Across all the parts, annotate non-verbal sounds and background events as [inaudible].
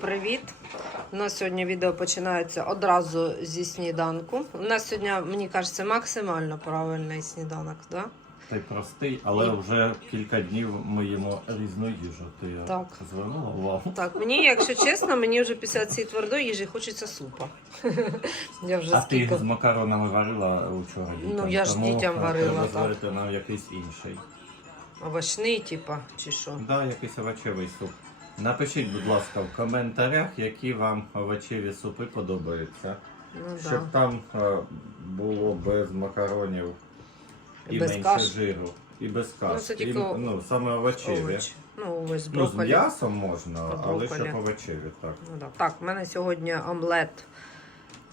привіт! У нас сьогодні відео починається одразу зі сніданку. У нас сьогодні, мені кажеться, максимально правильний сніданок, да? Та й простий, але І- вже кілька днів ми їмо різну їжу. Ти Так. звернула увагу. Так, мені, якщо чесно, мені вже після цієї твердої їжі хочеться супа. [laughs] Я вже А ти з макаронами варила вчора дітям? Ну, я ж тому дітям варила, Треба так. нам якийсь інший. Овочний, типа, чи що? Да, якийсь овочевий суп. Напишіть, будь ласка, в коментарях, які вам овочеві супи подобаються. Ну, Щоб да. там е, було без макаронів і Без менше каш. жиру. І без каш. Ну, це і, ну, саме овочеві. Овоч. Ну, з Ну, з брокколі. м'ясом можна, але Брокколі. щоб овочеві, так. Ну, да. Так, в мене сьогодні омлет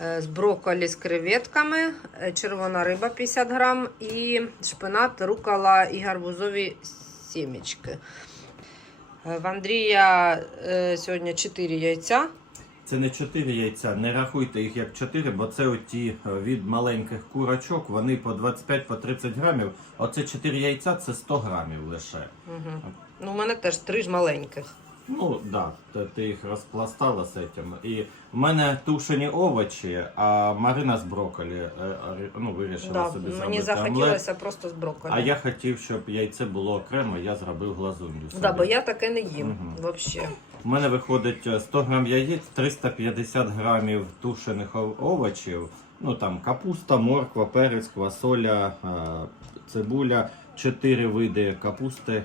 е, з брокколі з креветками, е, червона риба 50 грам і шпинат, рукола і гарбузові сімечки. Е, В Андрія е, сьогодні 4 яйця. Це не 4 яйця, не рахуйте їх як 4, бо це оті е, від маленьких курочок, вони по 25-30 грамів. Оце 4 яйця це 100 грамів лише. Угу. Ну, у мене теж 3 ж маленьких. Ну да, ти їх розпластала з цим. І в мене тушені овочі, а Марина з брокколі е, е, ну, вирішила Да, собі мені захотілося омлет. просто з брокколі. А я хотів, щоб яйце було окремо, я зробив глазунью. собі. Да, бо я таке не їм Мгм. взагалі. У мене виходить е, 100 грам яєць, 350 грамів тушених овочів. Ну там капуста, морква, перець, квасоля, е, цибуля, 4 види капусти.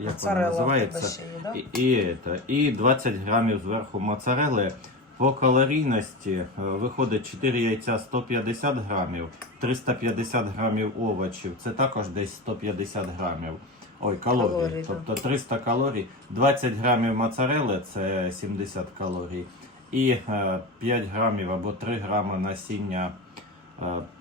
Е, Як вона називається? І, і, це, і 20 грамів зверху моцарели. По калорійності е, виходить 4 яйця 150 грамів, 350 грамів овочів, це також десь 150 грамів. Ой, калорій. Калорій, да. тобто 300 калорій, 20 грамів моцарели це 70 калорій. І е, 5 грамів або 3 грами насіння е,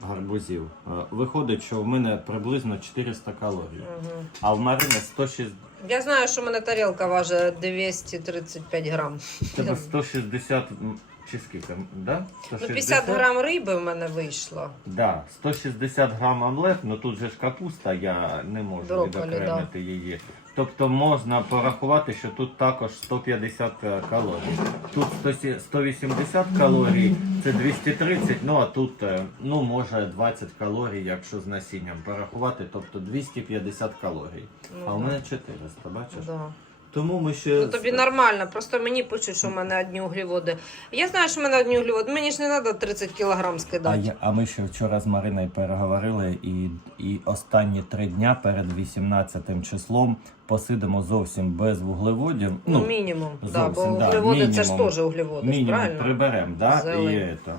гарбузів. Е, виходить, що в мене приблизно 400 калорій. Угу. А в Марини 160 Я знаю, що в мене тарілка важить 235 грам. Тебе 160 м, чи скільки, да? Ну, 50 грам риби в мене вийшло. Да, 160 грам омлет, ну тут же ж капуста, я не можу Брокколі, відокремити її. Тобто можна порахувати, що тут також 150 калорій. Тут 100 180 калорій, це 230, ну а тут е, ну може 20 калорій, якщо з насінням порахувати, тобто 250 калорій. Ну, А у мене 400, бачиш? Да. Тому ми ще Ну тобі нормально, просто мені пишуть, що в мене одні углеводи. Я знаю, що в мене одні углеводи. Мені ж не треба 30 кілограм А, скидати. я, а ми ще вчора з Мариною переговорили, і, і останні три дня перед 18 числом посидимо зовсім без вуглеводів. Ну, мінімум. Да, бо зовсім, да, углеводи це ж теж углеводи, мінімум правильно? приберемо, да? і, это.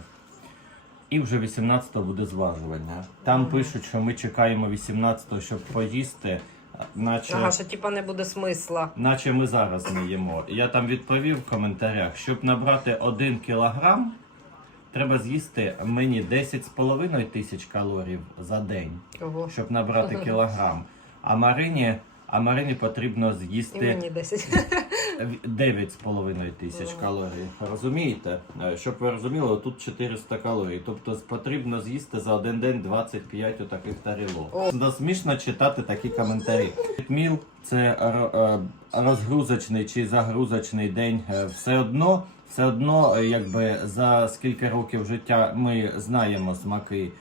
і вже 18-го буде зважування. Там пишуть, що ми чекаємо 18-го, щоб поїсти, наче. Ага, що типа не буде смисла. Наче ми зараз не їмо. Я там відповів в коментарях, щоб набрати 1 кілограм, треба з'їсти мені 10,5 тисяч калорій за день, Ого. щоб набрати [laughs] кілограм. А Марині, а Марині потрібно І з'їсти мені 10. 9,5 [laughs] тисяч калорій. Розумієте? Е, Щоб ви розуміли, тут 400 калорій. Тобто потрібно з'їсти за один день 25 отаких тарілок. О. Смішно читати такі коментарі. Міл це е, розгрузочний чи загрузочний день. Е, Все одно, все одно, якби за скільки років життя ми знаємо смаки.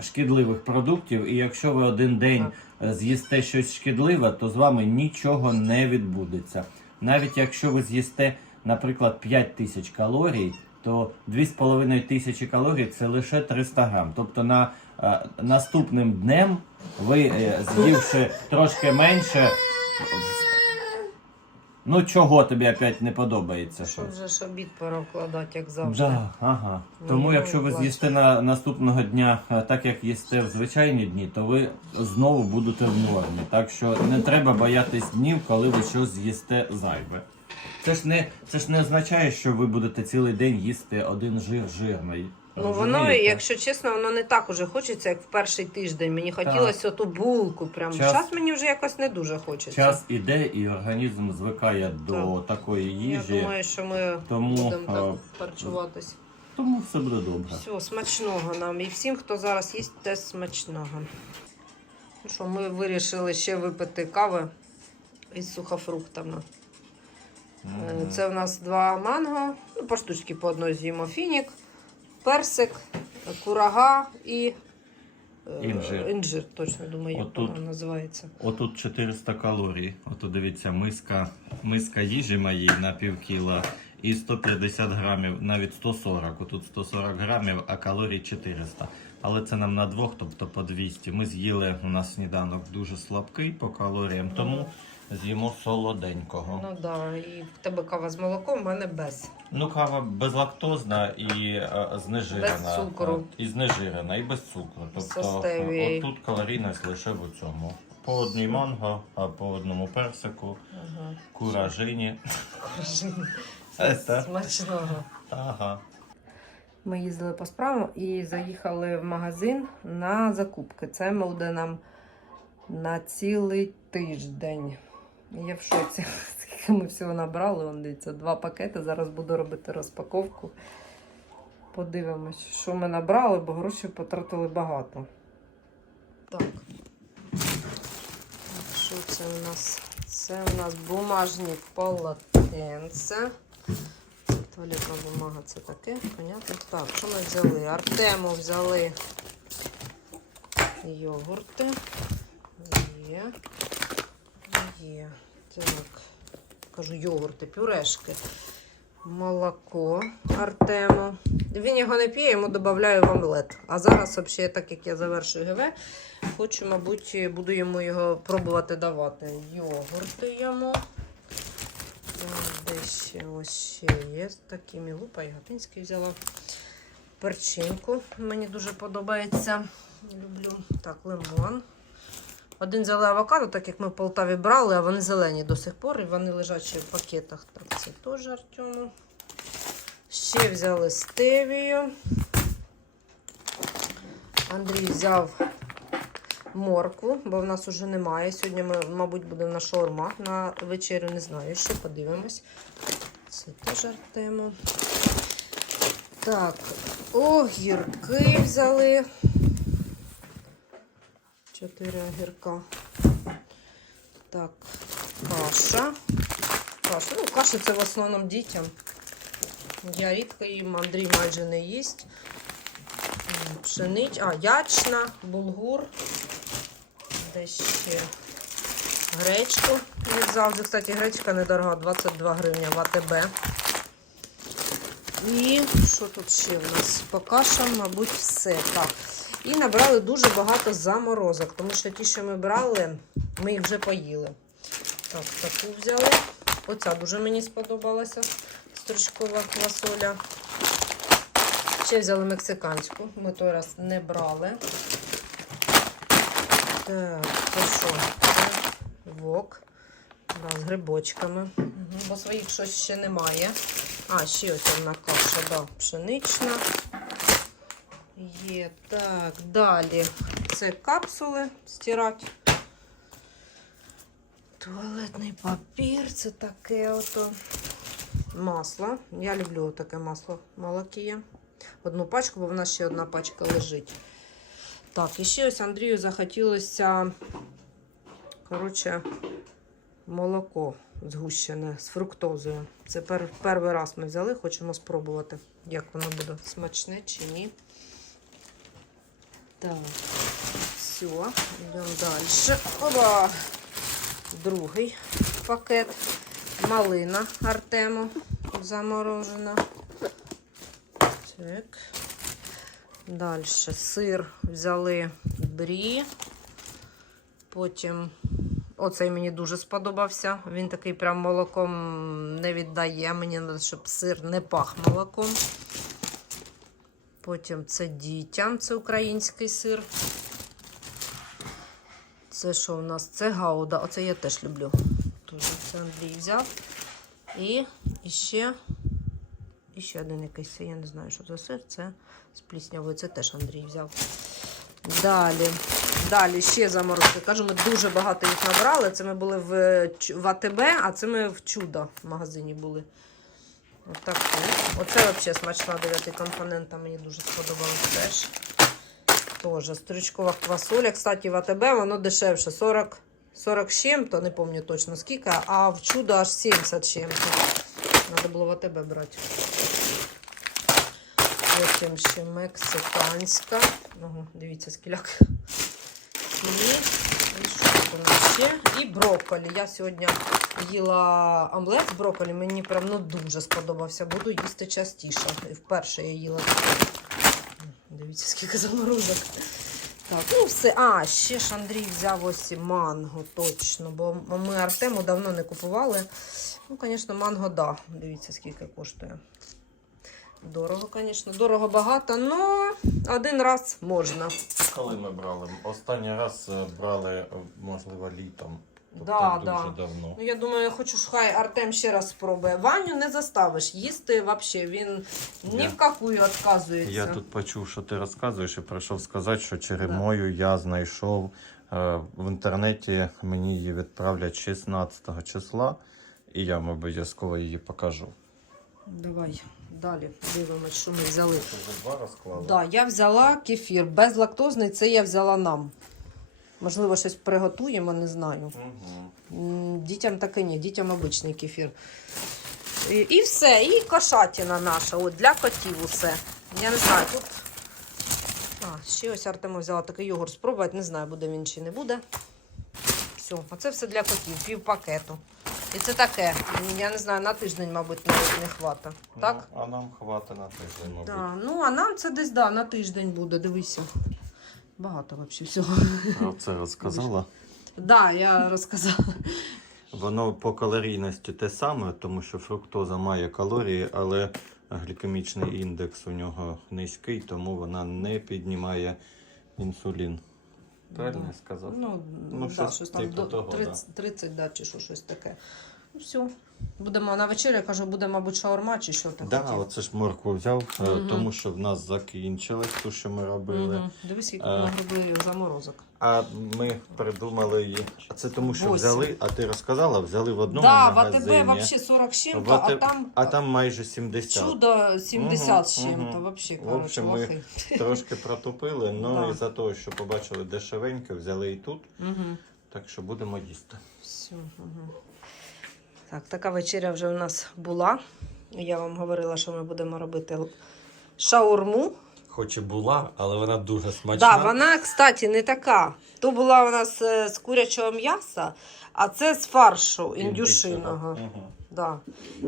Шкідливих продуктів, і якщо ви один день е, з'їсте щось шкідливе, то з вами нічого не відбудеться. Навіть якщо ви з'їсте, наприклад, 5 тисяч калорій, то 2,5 тисячі калорій це лише 300 грам. Тобто на е, наступним днем ви, е, з'ївши трошки менше. Ну чого тобі опять не подобається? Що щось? вже ж обід пора вкладати, як завжди. Да, ага. Ну, Тому ну, якщо ви класно. з'їсте на наступного дня е, так, як їсте в звичайні дні, то ви знову будете в нормі. Так що не треба боятись днів, коли ви щось з'їсте зайве. Це ж не це ж не означає, що ви будете цілий день їсти один жир жирний. Ну воно, Розумієте? якщо чесно, воно не так уже хочеться, як в перший тиждень. Мені хотілося оту булку. Прям Час- зараз мені вже якось не дуже хочеться. час іде і організм звикає до такої їжі, Я думаю, що ми тому, будемо так е, харчуватись. тому все буде добре. Все, смачного нам. І всім, хто зараз їсть, теж смачного. Ну що, ми вирішили ще випити кави із сухофруктами. Е, Мгм. Це у нас два манго, ну, по штучці по одній з'їмо фінік, персик, курага і е, Інжир. інжир, точно думаю, як Отут. вона називається. Отут 400 калорій. Отут дивіться, миска, миска їжі моєї на пів кіла і 150 грамів, навіть 140. Отут 140 грамів, а калорій 400. Але це нам на двох, тобто по 200. Ми з'їли у нас сніданок дуже слабкий по калоріям, тому з'їмо солоденького. Ну так, да, і в тебе кава з молоком, в мене без. Ну, кава безлактозна і е, знежирена. Без цукру. І знежирена, і без цукру. Тобто Со стевією. отут калорійність лише в цьому. По одній манго, а по одному персику, Ага. куражині. Коржин. [laughs] Це. Смачного. Ага. Ми їздили по справам і заїхали в магазин на закупки. Це буде нам на цілий тиждень. Я в шоці. Ми всього набрали, Вон, дивіться, два пакети. Зараз буду робити розпаковку. Подивимось, що ми набрали, бо грошей потратили багато. Так. Що це у нас? Це у нас бумажні полотенця. Туалетна бумага це таке, понятно. Так, що ми взяли? Артему взяли йогурти. Є. Є. Так. Кажу, йогурти, пюрешки. Молоко Артему. Він його не п'є, йому додаю в омлет. А зараз, взагалі, так як я завершую ГВ, хочу, мабуть, буду йому його пробувати давати. Йогурти йому. Так, Де ще ось ще є такі мілупа, я гатинський взяла. Перчинку мені дуже подобається. Люблю. Так, лимон. Один взяли авокадо, так як ми в Полтаві брали, а вони зелені до сих пор, і вони лежать ще в пакетах. Так, це теж Артему. Ще взяли стевію. Андрій взяв моркву, бо в нас уже немає. Сьогодні ми, мабуть, будемо на шаурма на вечерю, не знаю, ще подивимось. Це теж Артему. Так, огірки взяли. Чотири огірка. Так, каша. Каша. Ну, каша це в основному дітям. Я рідко їм, Андрій майже не їсть. Пшенич, а, ячна, булгур. Де ще гречку. Як завжди, кстати, гречка недорога, 22 гривні в АТБ. І що тут ще в нас? По кашам, мабуть, все. Так. І набрали дуже багато заморозок, тому що ті, що ми брали, ми їх вже поїли. Так, таку взяли. Оця дуже мені сподобалася. Стручкова квасоля. Ще взяли мексиканську. Ми той раз не брали. Так, це що? Вок. Да, з грибочками. Угу. Бо своїх щось ще немає. А, ще ось одна каша, да, пшенична. Є. Так, далі. Це капсули стирати. Туалетний папір, це таке ото. Масло. Я люблю таке масло молокіє. Одну пачку, бо в нас ще одна пачка лежить. Так, і ще ось Андрію захотілося, коротше, молоко згущене з фруктозою. Це пер, перший раз ми взяли, хочемо спробувати, як воно буде смачне чи ні. Так, все, йдемо далі. Оба! Другий пакет. Малина Артему заморожена. Так. Далі сир взяли брі. Потім оцей мені дуже сподобався. Він такий прям молоком не віддає. Мені треба, щоб сир не пах молоком. Потім це дітям, це український сир. Це що у нас? Це гауда. Оце я теж люблю. Тоже це Андрій взяв. І, ще, і ще один якийсь, я не знаю, що за сир. Це з пліснявою. Це теж Андрій взяв. Далі. Далі ще заморозки. Кажу, ми дуже багато їх набрали. Це ми були в, в АТБ, а це ми в чудо в магазині були. Отак. Оце взагалі смачна 9 компонента. Мені дуже сподобалось теж. Тоже стручкова квасоля. Кстати, в АТБ воно дешевше 40, 40 з чим-то, не пам'ятаю точно скільки, а в чудо аж 70 з чим-то. Треба було в АТБ брати. Потім ще мексиканська. Ого, дивіться, скіляк. І, і що ще? І брокколі. Я сьогодні їла омлет з брокколі. Мені прям ну, дуже сподобався. Буду їсти частіше. Вперше я їла. Дивіться, скільки заморозок. Так, ну все. А, ще ж Андрій взяв ось манго, точно. Бо ми Артему давно не купували. Ну, звісно, манго, да. Дивіться, скільки коштує. Дорого, звісно. Дорого багато, але один раз можна. Коли ми брали? Останній раз е, брали, е, можливо, літом. Тобто Да, дуже да. давно. Ну, я думаю, я хочу, що хай Артем ще раз спробує. Ваню не заставиш їсти взагалі. Він ні Я- в какую відказується. Я тут почув, що ти розказуєш, і прийшов сказати, що черемою я знайшов е, в інтернеті. Мені її відправлять 16 числа, і я вам обов'язково її покажу. Давай далі дивимось, що ми взяли. Вже два розклали? Да, я взяла кефір безлактозний, це я взяла нам. Можливо, щось приготуємо, не знаю. Угу. Дітям таке ні, дітям обичний кефір. І, і все, і кошатина наша, от для котів усе. Я не знаю, тут. А, ще ось Артема взяла такий йогурт спробувати, не знаю, буде він чи не буде. Все, оце все для котів, пів пакету. І це таке, я не знаю, на тиждень, мабуть, навіть не хвата. Так? Ну, а нам хватить на тиждень, мабуть. Да. Ну, а нам це десь да, на тиждень буде, дивися. Багато взагалі всього. А це [laughs] розказала. Так, да, я розказала. Воно по калорійності те саме, тому що фруктоза має калорії, але глікемічний індекс у нього низький, тому вона не піднімає інсулін. Правильно я сказав? Ну, Ну, да, щось щось там типу до того, 30, 30 да, чи що, щось таке. Ну, все. Будемо на вечерю, я кажу, буде, мабуть, шаурма чи що ти Да, хотів. оце ж моркву взяв, е, Мгм. тому що в нас закінчилось ту, що ми робили. Угу. Дивись, скільки Е. ми робили заморозок. А ми придумали її. А це тому, що Восім. взяли, а ти розказала, взяли в одному Да, в магазині. АТБ взагалі 40 з чим-то, В а там, А там майже 70. чудо 70 з Мгм, чим-то. мгм. Вообще, В коротше, общем, ми лохи. Трошки протупили, ну Да. і за того, що побачили дешевенько, взяли і тут. Угу. Так що будемо їсти. Все, угу. Так, така вечеря вже у нас була. Я вам говорила, що ми будемо робити шаурму. Хоч і була, але вона дуже Так, да, вона, кстати, не така. То була у нас е, з курячого м'яса, а це з фаршу індюшиного. Да.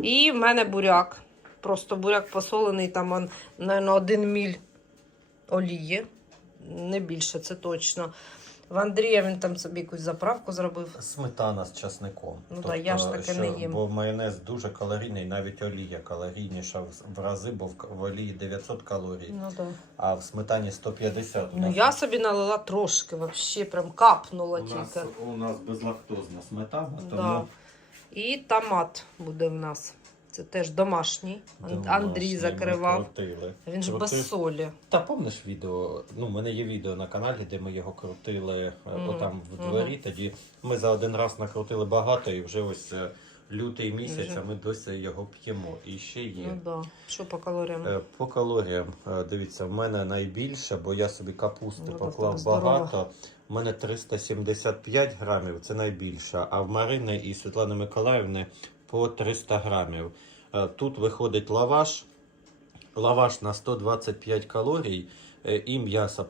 І в мене буряк. Просто буряк посолений, там, он, один міль олії. Не більше, це точно. В Андрія він там собі якусь заправку зробив. Сметана з часником. Ну да, я ж таке не їм. Бо майонез дуже калорійний, навіть олія калорійніша в- рази, бо в, олії 900 калорій, Ну, да. а в сметані 150. У ну я собі налила трошки, вообще прям капнула у нас, тільки. у нас безлактозна сметана, тому Да. І томат буде в нас. Це теж домашній. Домашній Андрій ми закривав. крутили. Він ж Крутив. без солі. Та помниш відео? Ну, у мене є відео на каналі, де ми його крутили е, Мгм, отам в дворі. Тоді ми за один раз накрутили багато, і вже ось е, лютий місяць, Вже. а ми досі його п'ємо. І ще є. Ну да. Що по калоріям? Е, По калоріям, е, дивіться, в мене найбільше, бо я собі капусти Ну, поклав так, здорово. багато. У мене 375 грамів, це найбільше. А в Марини і Світлани Миколаївни по 300 грамів. Е, Тут виходить лаваш. Лаваш на 125 калорій е, і м'ясо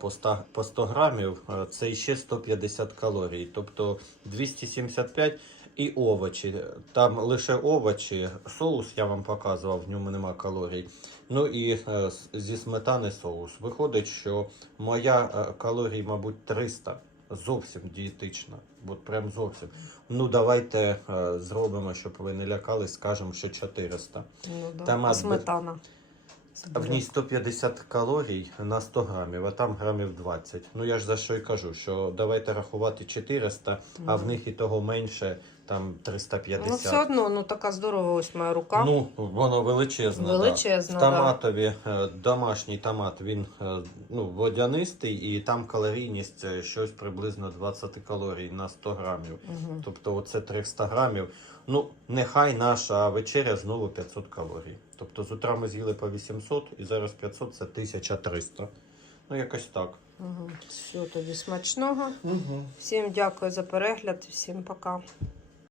по 100, грамів, е, це ще 150 калорій, тобто 275 і овочі. Там лише овочі, соус я вам показував, в ньому нема калорій. Ну і зі сметани соус. Виходить, що моя калорій, мабуть, 300. Зовсім дієтична. От прям зовсім. Ну давайте е, зробимо, щоб ви не лякались, скажемо, що 400. Ну, да. Там а сметана. В ній 150 калорій на 100 грамів, а там грамів 20. Ну я ж за що й кажу, що давайте рахувати 400, а в них і того менше, там Ну, все одно, ну така здорова ось моя рука. Ну, воно величезне. Величезна, Да. В томатові е, домашній томат, він е, ну, водянистий і там калорійність е, щось приблизно 20 калорій на 100 грамів. Угу. Тобто оце 300 грамів. Ну, нехай наша вечеря знову 500 калорій. Тобто з утра ми з'їли по 800 і зараз 500 це 1300. Ну, якось так. Угу. Все, тоді смачного. Угу. Всім дякую за перегляд, всім пока.